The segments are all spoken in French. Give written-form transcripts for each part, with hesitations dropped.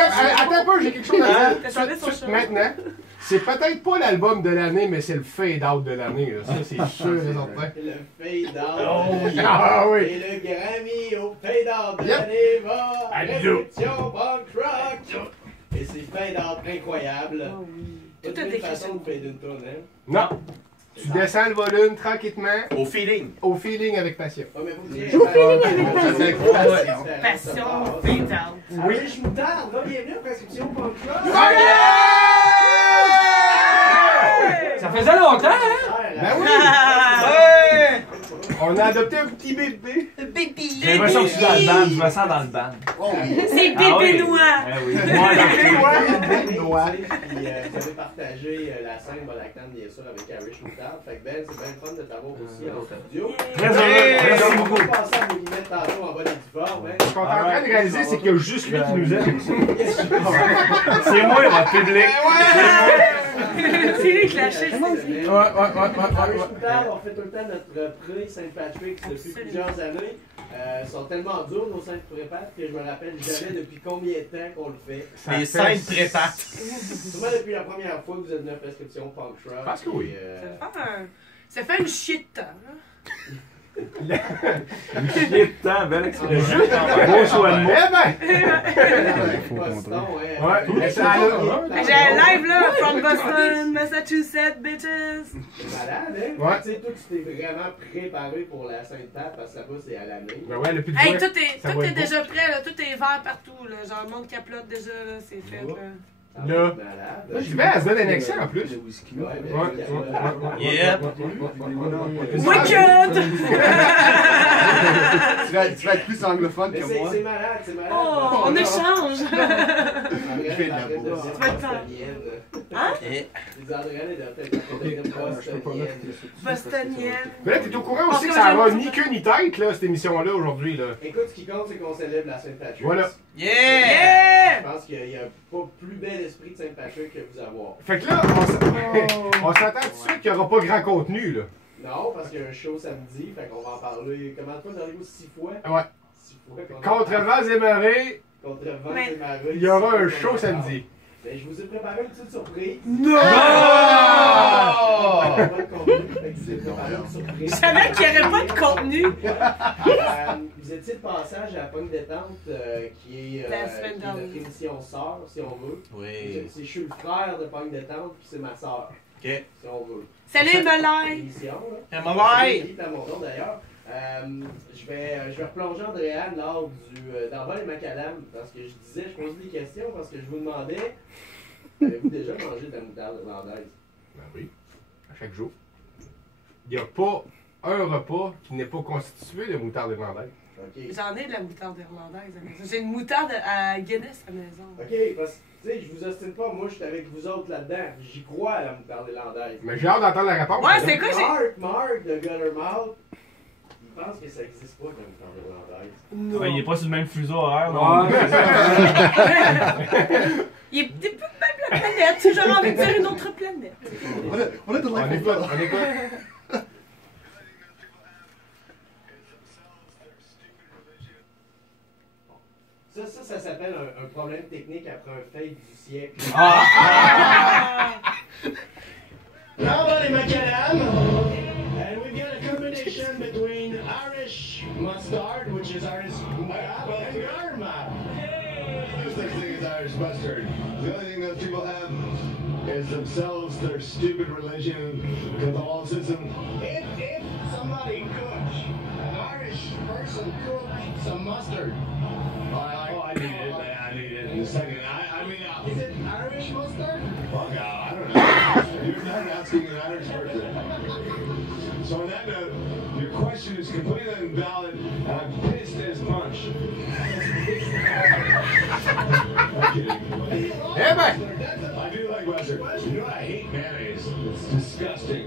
attends un peu, j'ai quelque chose à dire. T'as Tout de suite, maintenant. C'est peut-être pas l'album de l'année, mais c'est le fade-out de l'année. Ça, c'est sûr et certain. Le fade-out. Oh, ah oui. Et le Grammy au fade-out de Yep. l'année va. Allô. Réflexion punk rock. Et c'est fade-out incroyable. Oh oui. Tout Tout a une décrit façon de fader une tonne, hein? Non. Tu descends le volume tranquillement, Au feeling. au feeling avec passion. Ouais, mais faut que tu Passion, fade out. Oui, je vous tarde. Bienvenue à Prescription Punk Rock. Ça faisait longtemps, hein? Ben oui! Ouais! On a adopté un petit bébé. J'ai l'impression que je suis dans le band, je me sens dans le band. C'est Ah oui. bébé noir. Ah oui. Puis, vous avez partagé la scène Bolactan, bien sûr, avec Irish Moutard. Fait que Ben, c'est bien le fun de t'avoir aussi en studio. Très heureux. Merci On beaucoup. va passer à vos limites tantôt en bas des difformes. Ce qu'on est en train de réaliser, c'est qu'il y a juste lui qui nous aime. C'est moi, votre public. C'est lui qui l'a acheté. Irish Moutard, on fait tout le temps notre pré-Saint-Patrick depuis Absolument. plusieurs années. Ils sont tellement durs, nos Saintes prépates, que je me rappelle jamais depuis combien de temps qu'on le fait. Les scènes prépatent. Sûrement depuis la première fois que vous êtes venu à Prescription Punk Rock. Je pense que oui. Ça fait un chier de temps. hein. Chier de temps, belle expression. Juste Beau choix de mots. Eh ben! Boston, Ouais, ouais. ça a- J'ai un live là, from Boston, Massachusetts, bitches. C'est malade, hein? Ouais. Tu sais, toi, tu t'es vraiment préparé pour la Sainte-Pape parce que là-bas, c'est à l'année. Ben ouais, le plus de Hey, voix, tout ça est va être déjà prêt, là. Tout est vert partout, là. Genre, le monde caplote déjà, là. C'est fait, là. Ça va Là. être malade. Là, j'y vais, elle se donne un excès en plus. Ouais, mais Ouais, Yep. Wicked! Tu vas être plus anglophone Mais que moi. c'est malade, c'est malade. Oh, on échange! Andréane fais de la est en train de bourre. devenir Tu vas être bostonienne. Hein? Les Andréane est en train de devenir bostonienne. Bostonienne. Mais là, t'es au courant aussi que ça aura ni queue ni tête, là, cette émission-là, aujourd'hui, là. Écoute, ce qui compte, c'est qu'on célèbre la Sainte-Patrick. Voilà. Yeah! Yeah! Je pense qu'il n'y a pas plus bel esprit de Sainte-Patrick que vous avoir. Fait que là, on s'entend tout de suite qu'il n'y aura pas grand contenu, là. Non, parce qu'il y a un show samedi, fait qu'on va en parler. Comment de fois, Dario? 6 fois? Ouais. 6 fois. qu'on en Contre parle. vents et marées, Contre vents Mais- et marées. il y aura un 6 fois show qu'on en parle. samedi. Ben, je vous ai préparé une petite surprise. Non! Pas de contenu, fait que je vous ai préparé une surprise. Je savais qu'il n'y aurait pas de contenu. Vous étiez de passage à la Pogne Détente, qui est, La semaine qui est dernière. notre émission sœur, si on veut. Oui. Je suis le frère de Pogne Détente, puis c'est ma sœur, Ok. si on veut. Salut, Melay! L'émission, là. Emily! Qui est à mon nom d'ailleurs. Je vais replonger Andréane lors d'Envol et Macadam parce que je disais, je posais des questions parce que je vous demandais, avez-vous déjà mangé de la moutarde irlandaise? Ben oui, à chaque jour. Il n'y a pas un repas qui n'est pas constitué de moutarde irlandaise. Ok. J'en ai de la moutarde irlandaise à la maison. J'ai une moutarde à Guinness à la maison. Ok, parce que, tu sais, je vous ostine pas, moi je suis avec vous autres là-dedans. J'y crois à la moutarde irlandaise. Mais j'ai hâte d'entendre la réponse. Ouais, c'est quoi, j'ai. Marc de Guttermouth, il pense que ça n'existe pas comme moutarde irlandaise. Non. Ouais, il est pas sur le même fuseau horaire, non? Il est peut-être pas même la planète. J'ai envie de dire une autre planète. On a de On la écoute, on écoute. Ça s'appelle un problème technique après un fade du siècle. Nobody macadam! And we've got a combination between Irish mustard, which is Irish mustard, and Garma. There's such thing as Irish mustard. The only thing those people have is themselves, their stupid religion, Catholicism. If somebody cooked, an Irish person cooked some mustard. I need it, man. I need it in a second. I mean, Is it Irish mustard? fuck, I don't know. You're not asking an Irish person. So on that note, your question is completely invalid, and I'm pissed as punch. I'm kidding. Eh ben! I do like mustard. You know I hate mayonnaise. It's disgusting.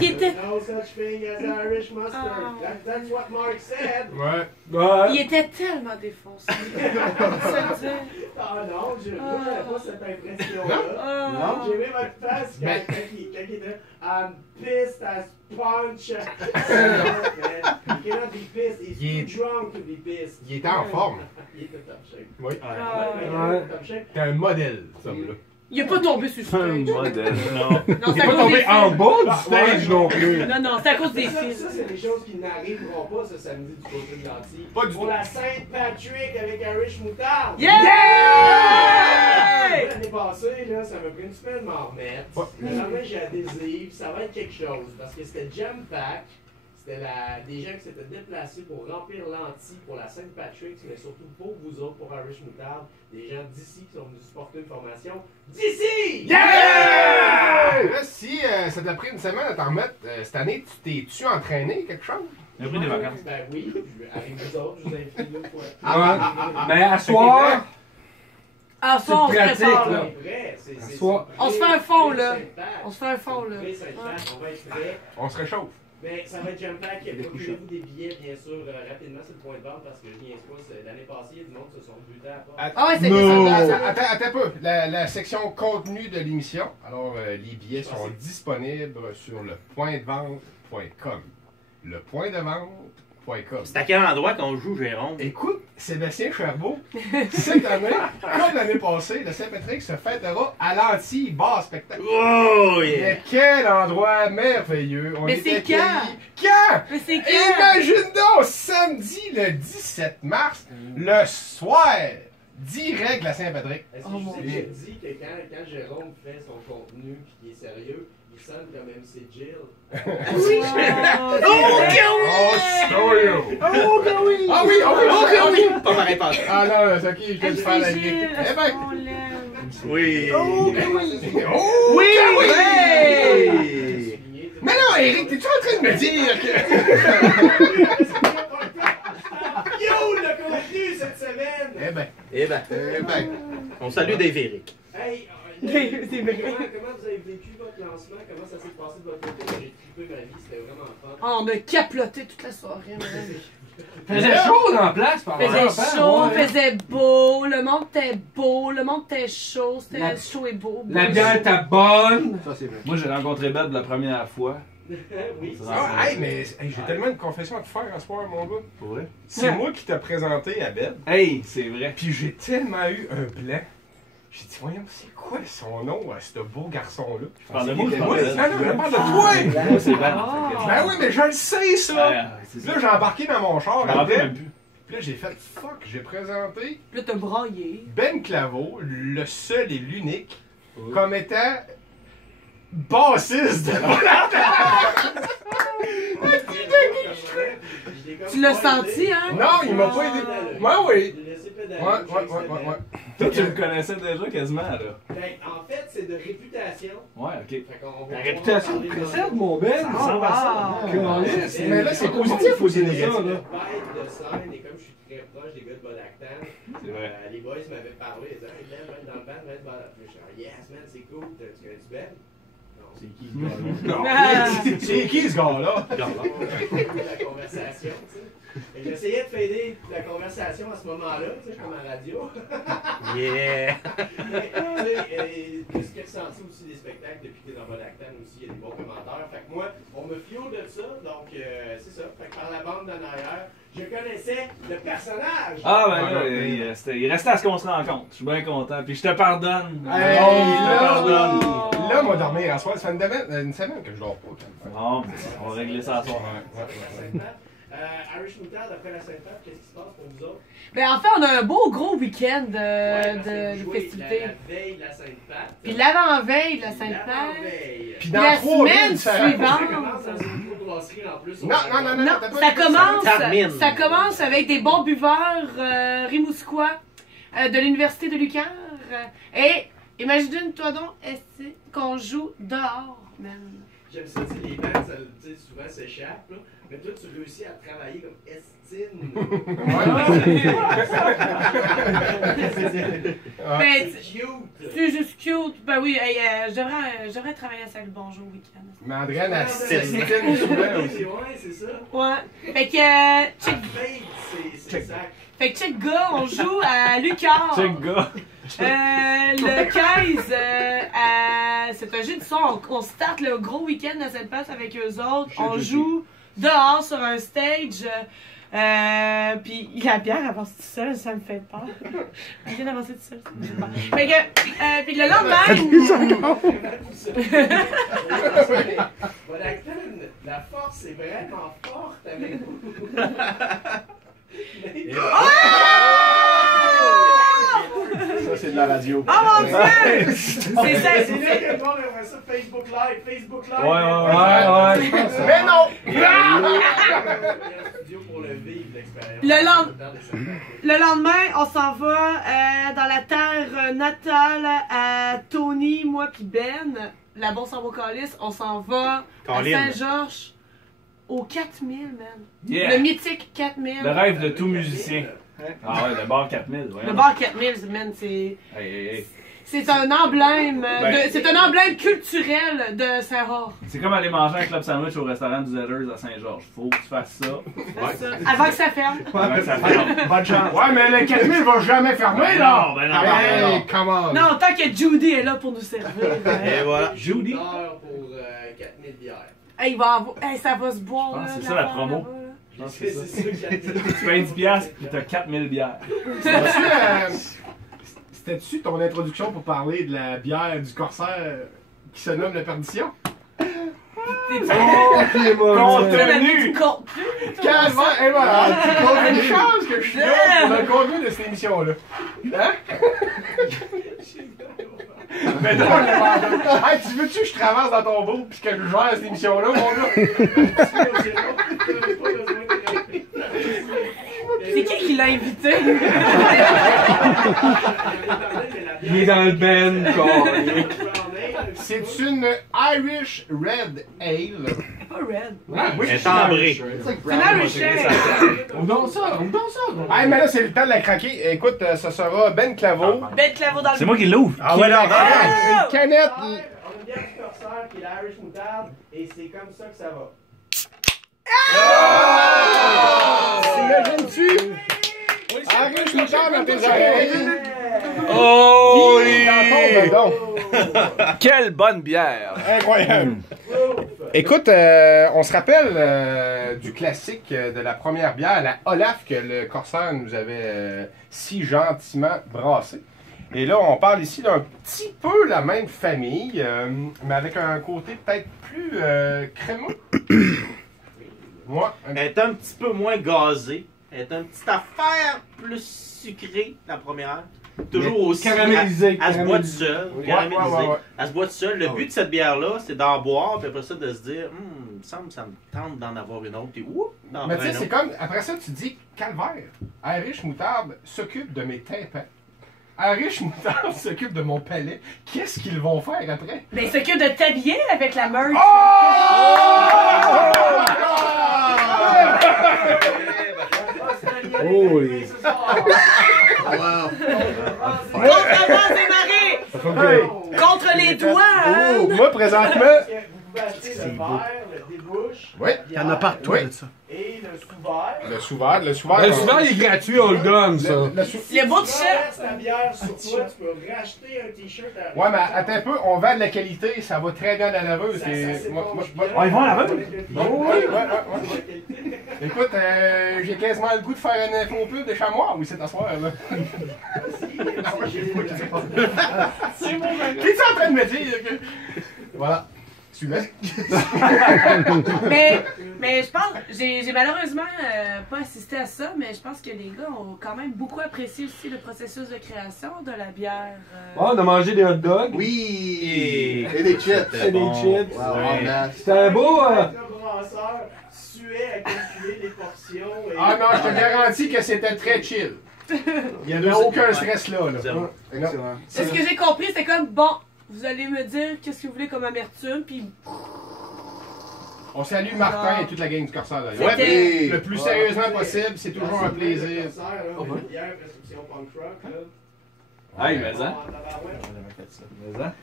Il était. No such thing as Irish mustard. Oh. That's what Mark said. Ouais. Il était tellement défoncé. Ça le dire. Ah non, je n'avais pas cette impression-là. Oh. J'ai aimé votre face quand, Mais- quand il était I'm pissed as punch. You cannot be pissed, he's Il est- drunk to be pissed. Il était en forme. Il était top shape. Oui. Ah. Top shape. T'es un modèle, ce homme-là. Il est pas tombé sur le Un stage. modèle. Non. Non, Il c'est est à pas cause tombé des en fils. bas du stage non plus. Non, non, c'est à cause des Ça, fils. c'est des choses qui n'arriveront pas ce samedi du côté de l'anti. Pas du Pour tout. la Saint-Patrick avec Irish Moutarde. Yeah! L'année passée, là, ça m'a pris une semaine de m'en remettre. Ouais. Le lendemain, j'ai adhésif. Ça va être quelque chose parce que c'était Jam Pack. C'était des gens qui s'étaient déplacés pour remplir l'anti pour la Saint-Patrick, mais surtout pour vous autres, pour Irish Moutarde. Des gens d'ici qui sont venus supporter une formation d'ici! Yeah! Là, si ça t'a pris une semaine à t'en remettre, cette année, t'es-tu entraîné quelque chose? Il a pris des vacances. Ben oui, avec vous autres, je vous invite une fois. Mais à soir, Ah, ça, on se pratique, prépare, là. là. Soit- On se fait un fond, là. On se fait un fond, là. On va être prêt. On se réchauffe. Mais ça va être Jam Pack. Procurez-vous des billets, bien sûr, rapidement sur le point de vente parce que je viens pas. L'année passée, du monde se sont butés à la porte. Ah ouais, c'est No. ça. Attends un peu. La section contenu de l'émission. Alors, les billets sont disponibles sur lepointdevente.com. Lepointdevente.com. C'est à quel endroit qu'on joue, Jérôme? Écoute, Sébastien Cherbeau, cette année, comme l'année passée, le Saint-Patrick se fêtera à l'anti-bar spectacle. Oh, yeah! Mais quel endroit merveilleux! On Mais était c'est quand? accueillis. Quand? Mais c'est quand? Imagine donc, samedi le 17 mars, le soir, direct la Saint-Patrick. Est-ce que Oh, je mon vous ai Dieu. déjà dit que quand Jérôme fait son contenu et qu'il est sérieux, il sonne comme MC Jill? Oui. Oh, story! Ah oui, ah oui, ah oui! Pas pareil, pas. Ah non, c'est ok, je viens de faire la lyrique. Eh ben, Oui. oh, Oui! oui! Oui! Mais non, Eric, t'es-tu en train de me dire que... Yo, le contenu cette semaine! Eh ben, Eh ben, on salue Dave Eric. Hey, C'est vrai. comment vous avez vécu votre lancement? Comment ça s'est passé de votre côté? J'ai trippé ma vie, c'était vraiment le fun. Ah, on a caploté toute la soirée, man. faisait chaud dans la place par Faisait exemple, chaud, hein, ouais. faisait beau, le monde était beau, le monde était chaud, c'était chaud et beau. La bière était bonne. Ça, c'est vrai. Moi, j'ai rencontré Beth la première fois. Oui, c'est ah, hey, mais hey, j'ai tellement une confession à te faire en soir, mon gars. Pour vrai? C'est moi qui t'ai présenté à Beth. Hey, c'est vrai. Puis j'ai tellement eu un blanc. J'ai dit, voyons, c'est quoi son nom à ce beau garçon-là? Je parle de moi, je Moi, parle de non, non, je parle de toi! Moi, c'est Ben. Ah. Ben oui, mais je le sais, ça! C'est Là, j'ai embarqué dans mon char. Je me rappelle après. même plus. Puis là, j'ai fait, fuck, j'ai présenté Là, t'as braillé. Ben Claveau, le seul et l'unique, comme étant bassiste de Tu l'as senti, hein? Non, il m'a pas aidé. Moi, oui. Ouais. Toi, tu me connaissais déjà quasiment, là. Ben, en fait, c'est de réputation. Ouais, ok. Fait qu'on va La pouvoir réputation parler de précède, mon Ben. Ah, Ça va ça. wow. Mais là, c'est positif ou c'est négatif? Bête de scène, et comme je suis très proche des gars de Bodactan, C'est vrai. les boys m'avaient parlé, ils disaient, hey Ben, va être dans le band, va être dans le band. Je suis genre, yes man, c'est cool, tu connais du Ben? Non. C'est qui ce gars-là? Non. Ah. C'est qui ce gars-là? La conversation, tu sais. Et j'essayais de fader la conversation à ce moment-là, tu sais, comme à la radio. Yeah! Mais, tu sais, de ce qui est ressenti aussi des spectacles depuis que t'es dans Bodactan aussi, il y a des bons commentaires. Fait que moi, on me fuel de ça, donc c'est ça. Fait que par la bande d'en arrière, je connaissais le personnage. Ah, ben là, il restait à ce qu'on se rencontre. Je suis bien content. Puis je te pardonne. Hey, je te là, pardonne. Là, moi, dormir à soir, ça fait une semaine que je dors pas. Bon, on va régler ça à soir. La Sainte-Pat. Irish Moutarde, après la Sainte-Pat, qu'est-ce qui se passe pour vous autres? Ben, en fait, on a un beau gros week-end Ouais, parce que de vous jouez festivités. la veille de la Sainte-Pat. Puis l'avant-veille de la Sainte-Pat. L'avant-veille. Puis La dans 3 semaine villes, ça Ça suivante. commence dans une microbrasserie en plus. Non, non, non, Non, t'as pas ça dit termine. commence avec des bons buveurs rimouskois de l'Université de Lucar. Et imagine-toi donc, est-ce qu'on joue dehors, même. J'aime ça, tu sais, les bands, ça, tu sais, souvent s'échappent, là. Mais toi, tu réussis à travailler comme Estine. Ben, C'est cute. c'est juste cute. Ben oui, hey, je devrais travailler à Salut Bonjour au week-end. Mais Andréane a C'est Céline souvent aussi. Ouais, c'est ça. Ouais. Fait que, check, Fade, c'est ça. fait que check gars, on joue à Lucar. Check, gars. Le 15, c'est un jeu de son. On start le gros week-end à cette place avec eux autres. On joue dehors sur un stage. Puis la bière avance tout seul, ça me fait peur. Elle vient d'avancer tout seul, ça me fait peur. Fait que, puis le lendemain... Bonacton, la force est vraiment forte avec vous. Ça, c'est de la radio. Oh mon Dieu! C'est ça, C'est là c'est que le monde aimerait ça, Facebook Live, Facebook Live. Ouais. Mais non! Studio pour le vivre, l'expérience. Le lendemain, on s'en va dans la terre natale à Tony, moi puis Ben. La Bourse en Bocalis, on s'en va à Colin. Saint-Georges au 4000, man. Yeah. Le mythique 4000. Le rêve de tout musicien. Ah ouais, le bar 4000. Le bar 4000, man, c'est... Hey. C'est un emblème, Ben- c'est un emblème culturel de Saint-Roch. C'est comme aller manger un club sandwich au restaurant du Zellers à Saint-Georges. Faut que tu fasses ça. Avant que ça ferme. Ouais, ça fait bonne chance. Ouais, mais le 4000 va jamais fermer, là! Non, ben non, Hey, come on! Non, tant que Judy est là pour nous servir. Et voilà. Judy. $1 pour 4000 bières. Hey, il va avoir... hey, ça va se boire, Je pense là. que c'est de ça, la l'affaire, promo. là-bas. Je pense que c'est ça. C'est sûr, 4000. Tu payes 10$ pis t'as 4000 bières. C'était-tu ton introduction pour parler de la bière du Corsaire qui se nomme la Perdition? Oh, qui est mauvais. Contenu! Calvaire! Et voilà! Une chance que je suis là pour le contenu de cette émission-là. Hein? Mais non, hey, tu veux-tu que je traverse dans ton beau pis que je gère cette émission-là, mon gars? C'est qui l'a invité? Il est dans le band, quoi. C'est une Irish Red Ale. Pas Red. Oui, Elle est ambrée. C'est un Irish Ale. On danse ça. Hey, mais là, c'est le temps de la craquer. Écoute, ça sera Ben Claveau. Ben Claveau dans le... C'est moi qui l'ouvre. Ah ouais, là, Une canette. On a une bière du Corsaire qui est l'Irish Moutarde et c'est comme ça que ça va. T'imagines-tu? Irish Moutarde dans tes oreilles. Oh Qui dans ton bedon? Quelle bonne bière! Incroyable. Écoute, on se rappelle du classique de la première bière, la Olaf, que le Corsaire nous avait si gentiment brassé. Et là, on parle ici d'un petit peu la même famille, mais avec un côté peut-être plus crémeux. Moi, Elle est un petit peu moins gazée. Elle est une petite affaire plus sucrée, la première. Toujours aussi. Caramélisée. Elle se boit tout seul. Ouais, Caramélisée. ouais. Elle se boit tout seul. Le but de cette bière-là, c'est d'en boire, puis après ça, de se dire, il me semble que ça me tente d'en avoir une autre. Et oups, d'en mais prendre tu sais, une c'est autre. comme, après ça, tu dis, calvaire, Irish Moutarde s'occupe de mes tympans. Irish Moutarde s'occupe de mon palais. Qu'est-ce qu'ils vont faire après? Ben, il s'occupe de t'habiller avec la merch. Oh, les... Contre la base des marées! Contre les doigts! hein? Oh, moi, présentement, Vous pouvez acheter le verre, le débouche, oui, il y en a partout oui. de ça. Et le sous-verre. Le sous-verre, le sous-verre. Ben, souvent, il est gratuit, on le donne, ça. Le beau Tu t-shirt! restes ta bière sur toi, tu peux racheter un t-shirt à... Ouais, mais attends un peu, on vend de la qualité, ça va très bien à la laveuse. Ça et s'éponge moi, bien. Ah, ils vont à la veille? Ouais. Écoute, j'ai quasiment le goût de faire une info pub de chamois, oui, c'est à soir, là. C'est bon, Qu'est-ce que tu es en train de me dire? Que... Voilà. Suivant. Mais je pense, j'ai malheureusement pas assisté à ça, mais je pense que les gars ont quand même beaucoup apprécié aussi le processus de création de la bière. Oh, on a mangé des hot dogs. Oui! Et des chips. Et des chips. Wow, Ouais. man. C'était un beau... Le brasseur suait à calculer les portions. Et... Ah non, je te garantis que c'était très chill. Il n'y avait aucun stress là. Zéro. Excellent. Ce que j'ai compris, c'était comme, bon, vous allez me dire qu'est-ce que vous voulez comme amertume, puis On salue Martin et toute la gang du Corsaire d'ailleurs. C'était- Oui. Le plus sérieusement possible, c'est toujours un plaisir. Une bière prescription punk rock, là. Hey, mais ça. En tabarouette. On avait fait ça. Mais ça.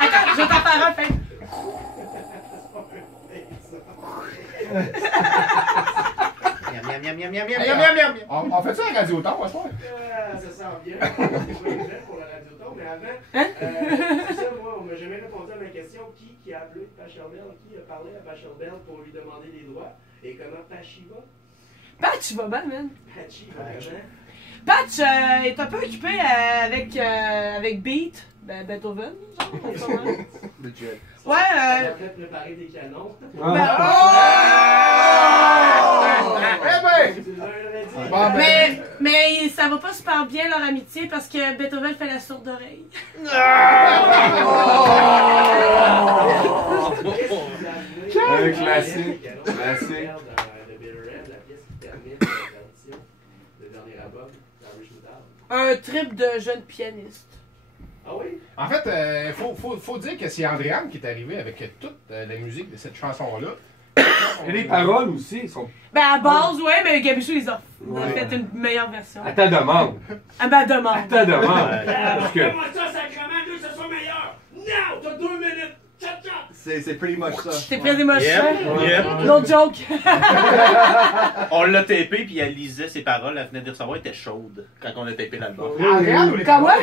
attends, je vais t'en faire un, fait. Miam, miam, miam, miam, miam, miam, miam, miam. On fait ça à Radio Temps, à ce soir? Ça sent bien. C'est pas une pour la radio mais avant. Hein? C'est ça, moi, on m'a jamais répondu à ma question. Qui a appelé Pachelbel? Qui a parlé à Pachelbel pour lui demander des droits? Et comment Patchy va? Patch, il va bien, man. Patchy va comment? Patch est un peu occupé avec Beat, Beethoven, genre, en ce moment. Legit. Ouais, On est en train de préparer des canons. ben, Eh Tu l'aurais dit. Bon, ben- mais ça va pas super bien leur amitié parce que Beethoven fait la sourde oreille. Qu'est-ce qui vous a amené? Un classique. Les canons Classique. de Bitter End, la pièce qui termine la tradition, le dernier album d'Irish Metal. Un trip de jeune pianiste. Ah oui? En fait, faut dire que c'est Andréane qui est arrivé avec toute la musique de cette chanson-là. Et les paroles aussi sont Ben à base, ouais, mais Gabichou les a Ouais. fait une meilleure version. à ta demande. Ah ben À demande. ta demande. Parce que Comment ça, sacrément, que ce soit meilleur? Non! T'as 2 minutes! Tcha tcha! C'est pretty much ça. T'es prêt d'émotion? Yep, yep. No joke. On l'a tapé, puis elle lisait ses paroles, elle venait de recevoir, elle était chaude quand on a tapé l'album. Andréane ou les Comme moi?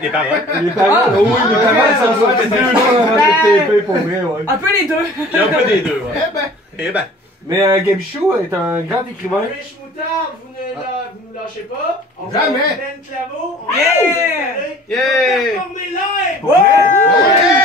Les paroles? les paroles, oh oui, les paroles, ça nous a fait 2 jours avant de taper pour vrai, ouais. Un peu les deux. Il y a un peu des deux, ouais. Eh ben, Eh ben, Mais Gabichou est un grand écrivain. Irish Moutarde, vous ne lâchez pas. On Jamais. va Ben Claveau. On va Yeah! vous installer. Yeah! On va performer live! Ouais! ouais!